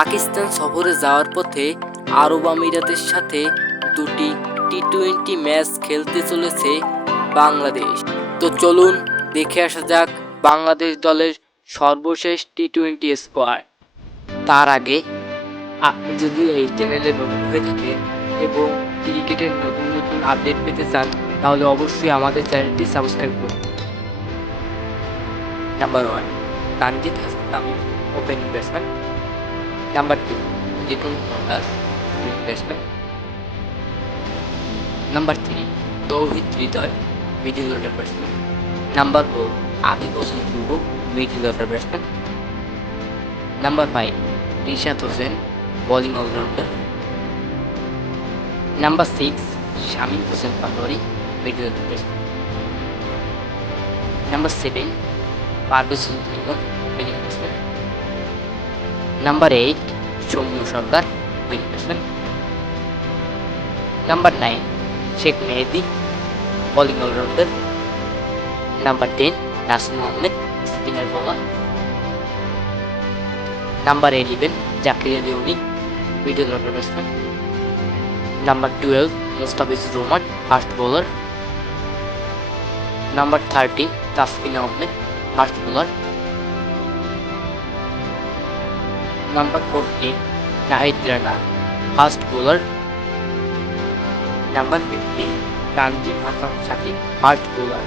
পাকিস্তান সফরে যাওয়ার পথে আরব আমিরাতের সাথে দুটি টি টোয়েন্টি ম্যাচ খেলতে চলেছে বাংলাদেশ। তো চলুন দেখে আসা যাক বাংলাদেশ দলের সর্বশেষ টি টোয়েন্টি স্কোয়াড তার আগে আপনি যদি এই চ্যানেলে নতুন হয়ে থাকেন এবং ক্রিকেটের নতুন নতুন আপডেট পেতে চান, তাহলে অবশ্যই আমাদের চ্যানেলটি সাবস্ক্রাইব করুন। Number one Tanzid Hasan Tamim opening batsman number two Jitun Das batsman number three Towhid Hridoy middle order batsman number four Abid Hossain পূর্ব middle order batsman number five Rishad Hossain bowling allrounder number six Shamim Hossain Patwari middle order batsman number seven Parvez Hossain opening batsman number eight Soumya Sarkar batsman number nine Sheikh Mehedi bowling allrounder number ten Nasim Ahmed spinner bowler number eleven Zakiriya Leonie middle order batsman number twelve Mustafizur Rahman fast bowler number thirteen Taskin Ahmed fast bowler number fourteen Nahid Rana fast bowler number fifteen Tanzim Hasan Sakib fast bowler